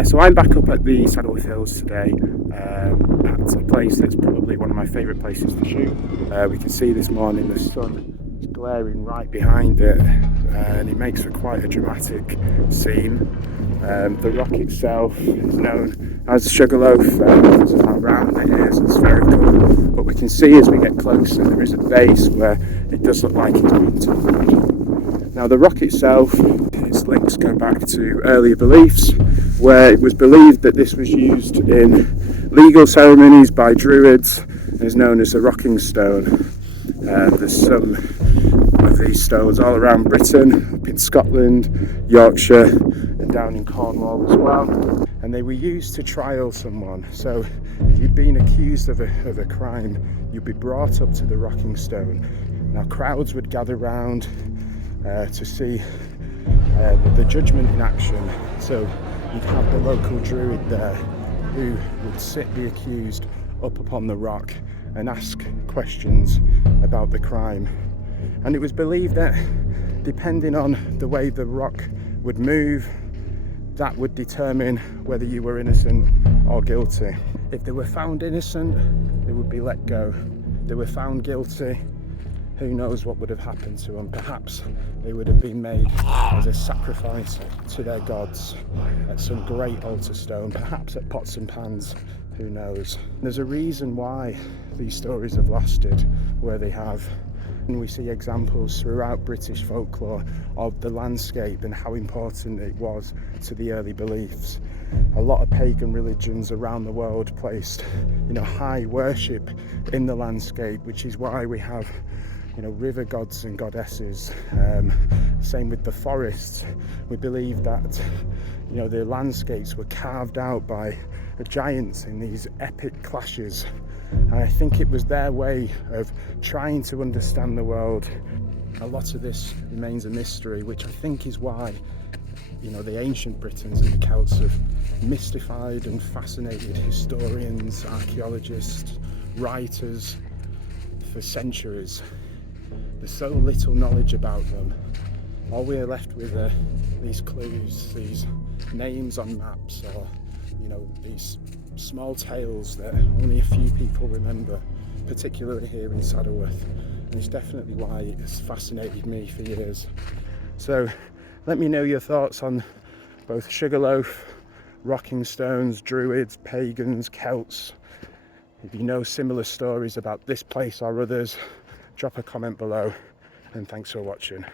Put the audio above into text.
So I'm back up at the Saddleworth Hills today, at a place that's probably one of my favourite places to shoot. We can see this morning the sun is glaring right behind it, and it makes for quite a dramatic scene. The rock itself is known as Sugarloaf because of how round it is and spherical, but we can see as we get closer there is a base where it does look like it's been toppled. Now the rock itself, its links go back to earlier beliefs, where it was believed that this was used in legal ceremonies by Druids and is known as the Rocking Stone. There's some of these stones all around Britain, up in Scotland, Yorkshire and down in Cornwall as well, and they were used to trial someone. So if you'd been accused of a crime, you'd be brought up to the Rocking Stone. Now crowds would gather round to see the judgment in action. So you'd have the local druid there who would sit the accused up upon the rock and ask questions about the crime. And it was believed that depending on the way the rock would move, that would determine whether you were innocent or guilty. If they were found innocent, they would be let go. If they were found guilty, who knows what would have happened to them. Perhaps they would have been made as a sacrifice to their gods at some great altar stone, perhaps at pots and pans, who knows. There's a reason why these stories have lasted where they have. And we see examples throughout British folklore of the landscape and how important it was to the early beliefs. A lot of pagan religions around the world placed, high worship in the landscape, which is why we have, river gods and goddesses. Same with the forests. We believe that, the landscapes were carved out by the giants in these epic clashes. And I think it was their way of trying to understand the world. A lot of this remains a mystery, which I think is why, the ancient Britons and the Celts have mystified and fascinated historians, archaeologists, writers for centuries. There's so little knowledge about them. All we're left with are these clues, these names on maps, or these small tales that only a few people remember, particularly here in Saddleworth, and it's definitely why it's fascinated me for years. So let me know your thoughts on both Sugarloaf, Rocking Stones, Druids, Pagans, Celts. If you know similar stories about this place or others, drop a comment below, and thanks for watching.